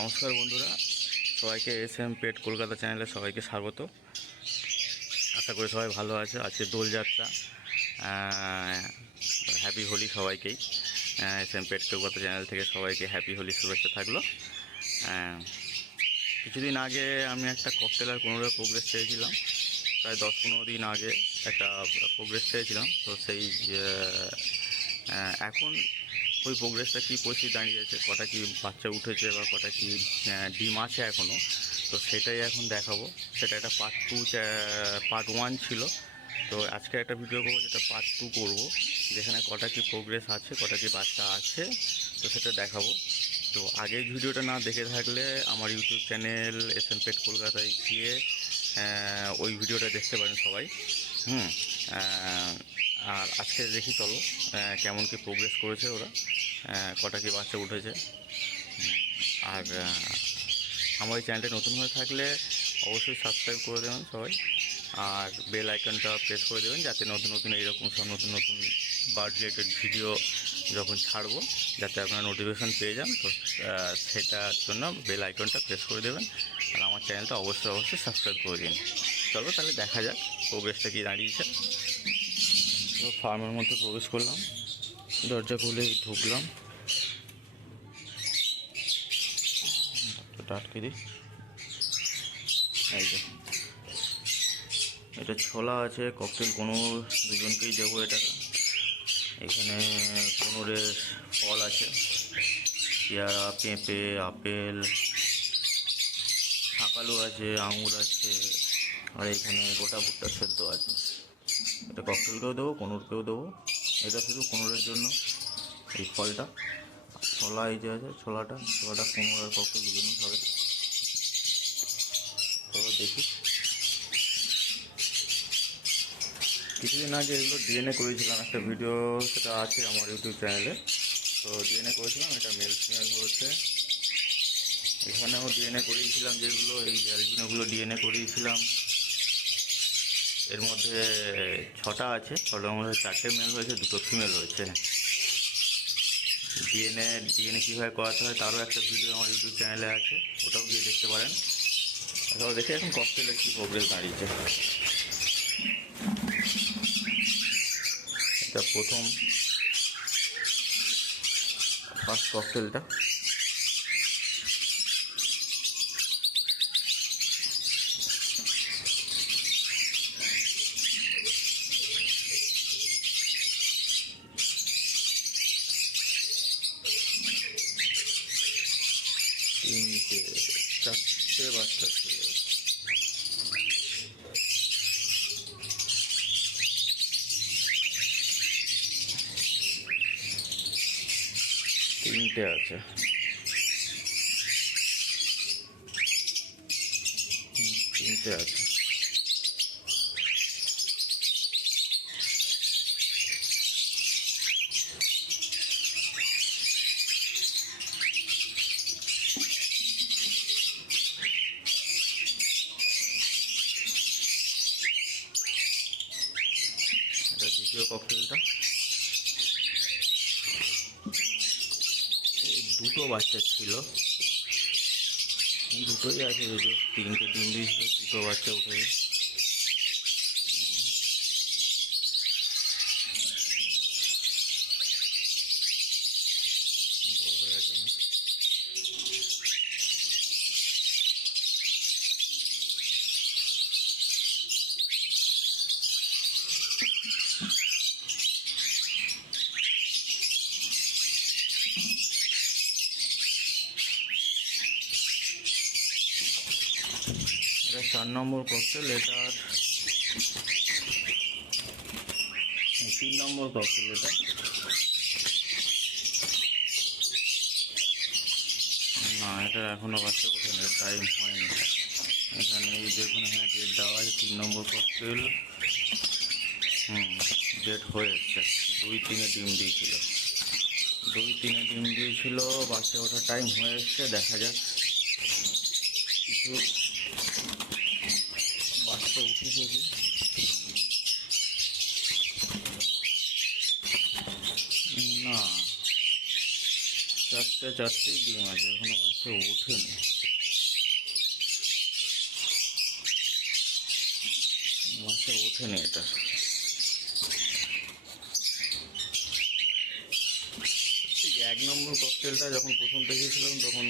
নমস্কার বন্ধুরা, সবাইকে SM পেট কলকাতা চ্যানেলে সবাইকে স্বাগত। আশা করি সবাই ভালো আছে। আজকে দোলযাত্রা, হ্যাপি হোলি সবাইকেই। SM পেট কলকাতা চ্যানেল থেকে সবাইকে হ্যাপি হোলি শুভেচ্ছা থাকলো। কিছুদিন আগে আমি একটা ককটেল আর কোনোরকম প্রোগ্রেস চেয়েছিলাম, প্রায় 10-15 দিন আগে একটা প্রোগ্রেস চেয়েছিলাম। তো সেই এখন ওই প্রোগ্রেসটা কী পরিস্থিতি দাঁড়িয়েছে, কটা কি বাচ্চা উঠেছে বা কটা কি ডিম আছে এখনও, তো সেটাই এখন দেখাবো। সেটা একটা পার্ট 1 ছিল। তো আজকে একটা ভিডিও করবো যেটা পার্ট 2 করবো, যেখানে কটা কি প্রোগ্রেস আছে, কটা কি বাচ্চা আছে, তো সেটা দেখাবো। তো আগের ভিডিওটা না দেখে থাকলে আমার ইউটিউব চ্যানেল SM পেট কলকাতায় গিয়ে ওই ভিডিওটা দেখতে পারেন সবাই। আর আজকে দেখি চলো কেমন কি প্রোগ্রেস করেছে ওরা, কটা কি বাচ্চা উঠেছে। আর আমার এই চ্যানেলটা নতুন হয়ে থাকলে অবশ্যই সাবস্ক্রাইব করে দেবেন সবাই, আর বেল আইকনটা প্রেস করে দেবেন, যাতে নতুন নতুন এইরকম সব নতুন নতুন বার্ড রিলেটেড ভিডিও যখন ছাড়বো যাতে আপনারা নোটিফিকেশান পেয়ে যান। তো সেটার জন্য বেল আইকনটা প্রেস করে দেবেন, আর আমার চ্যানেলটা অবশ্যই সাবস্ক্রাইব করে দিন। চলো তাহলে দেখা যাক প্রোগ্রেসটা কি দাঁড়িয়েছে। তো ফার্মের মধ্যে প্রবেশ করলাম, দরজা খুলে ঢুকলাম, আটকে দিই। এই যে এটা ছোলা আছে, ককটেল কোনোর দুজনকেই দেবো এটা। এখানে কোনোরের ফল আছে, পেয়ারা, পেঁপে, আপেল, শাকালু আছে, আঙুর আছে, আর এখানে গোটা ভুট্টা সেদ্ধ আছে। এটা ককটেলকেও দেবো, কোনোরকেও দেবো। এটা শুধু কোনোরের জন্য এই ফলটা। ছোলা এই যে আছে, ছোলাটা কোনোর আর ককটেল দুজনেই হবে। তো দেখি, কিছুদিন আগে এগুলো ডিএনএ করেছিলাম, একটা ভিডিও সেটা আছে আমার ইউটিউব চ্যানেলে। তো ডিএনএ করেছিলাম, এটা মেল ফিমেল হচ্ছে। এখানেও ডিএনএ করিয়েছিলাম, যেগুলো এই অ্যালবিনোগুলো ডিএনএ করিয়েছিলাম। এর মধ্যে 6টা আছে, 6টার মধ্যে 4টে মেল হয়েছে, 2টো ফিমেল হয়েছে। ডিএনএ কীভাবে করাতে হয় তারও একটা ভিডিও আমার ইউটিউব চ্যানেলে আছে, ওটাও গিয়ে দেখতে পারেন। তারপর দেখে এখন ককটেলের কী প্রোগ্রেস দাঁড়িয়েছে। এটা প্রথম ফার্স্ট ককটেলটা। চারটে বাচ্চা ছিল। তিনটে আছে, তিনটে আছে। এটা দ্বিতীয় ককটেলটা। দুটো বাচ্চা ছিল, দুটোই আছে, তিনটে ডিম দিয়েছিল, দুটো বাচ্চা উঠে। বড় হয়ে গেছে না? এটা 4 নম্বর ককটেল, এটার 3 নম্বর ককটেল। এটা না, এটা এখনও বাচ্চা ওঠেনি, টাইম হয়নি। এখানে এই দেখুন, এখানে ডেট দেওয়া আছে 3 নম্বর ককটেল। ডেট হয়ে এসছে, 2-3 ডিম দিয়েছিল, 2-3 ডিম দিয়েছিল, বাচ্চা ওঠার টাইম হয়ে এসছে। দেখা যাক কিছু বাচ্চা উঠেছে কি না। চারটেই ডিম আছে, এখনো বাচ্চা ওঠেনি। বাচ্চা ওঠেনি এটা। এক নম্বর ককটেলটা যখন প্রথম দেখেছিলাম তখন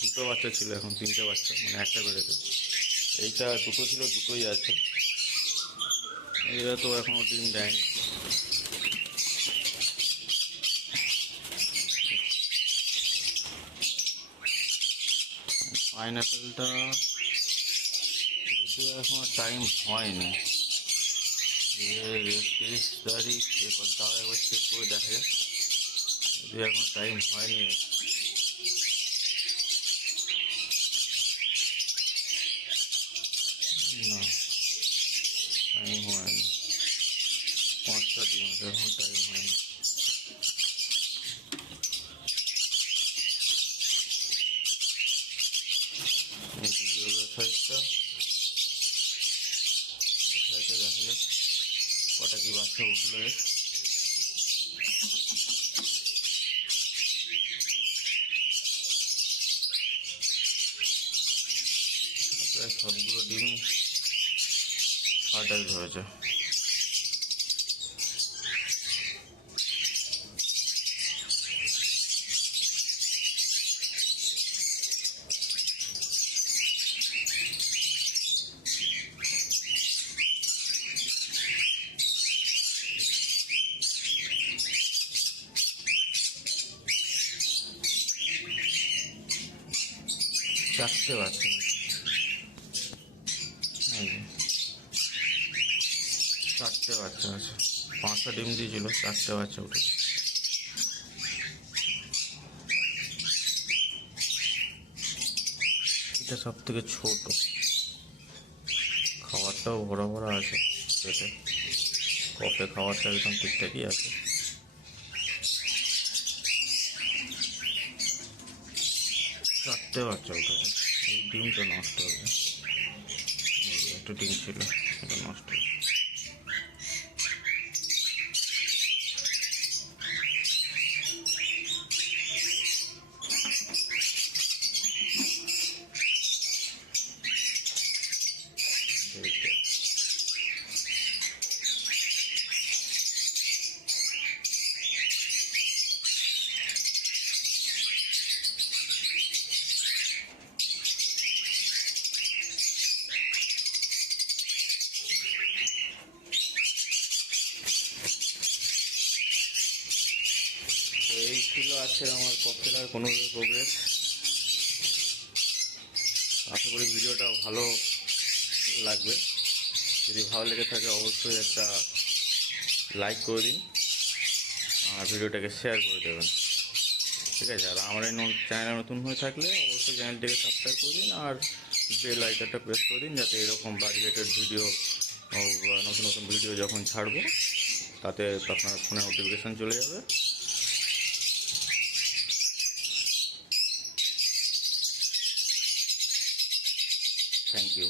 দুটো বাচ্চা ছিল, এখন তিনটে বাচ্চা, মানে একটা বেড়েছে। এইটা দুটো ছিল, দুটোই আছে। এরা তো এখনও ডিম দেয়নি। পাইনঅ্যাপেলটা যদিও এখন টাইম হয়নি, 30 তারিখ, তাও একবার চেক করে দেখা যাক। যদি এখন টাইম হয়নি, না টাইম হয়নি, 5টা ডিম আছে, এখন টাইম হয়নি। সাইডটা দেখা যাক কটা কি বাচ্চা উঠলো এর। প্রায় সবগুলো ডিমই ফাটাই ধরেছে। চারটে বাচ্চা আছে, চারটে বাচ্চা আছে। 5টা ডিম দিয়েছিল, 4টে বাচ্চা উঠেছে। এটা সব থেকে ছোট, খাবারটাও ভরা ভরা আছে পেটে, কফে খাবারটা একদম ঠিকঠাকই আছে। চারটে বাচ্চা উঠেছে। এই ডিমটা নষ্ট হয়েছে, একটা ডিম ছিল, এটা নষ্ট হয়েছে। এই ছিল আজকের আমার ককটেল আর কোনো প্রোগ্রেস। আশা করি ভিডিওটা ভালো লাগবে। যদি ভালো লেগে থাকে অবশ্যই একটা লাইক করে দিন আর ভিডিওটাকে শেয়ার করে দেবেন, ঠিক আছে? আর আমার এই চ্যানেলে নতুন হয়ে থাকলে অবশ্যই চ্যানেলটিকে সাবস্ক্রাইব করে দিন আর বেল আইকনটা প্রেস করে দিন, যাতে এরকম রিলেটেড ভিডিও, নতুন নতুন ভিডিও যখন ছাড়বো তাতে আপনার ফোনে নোটিফিকেশান চলে যাবে। Thank you.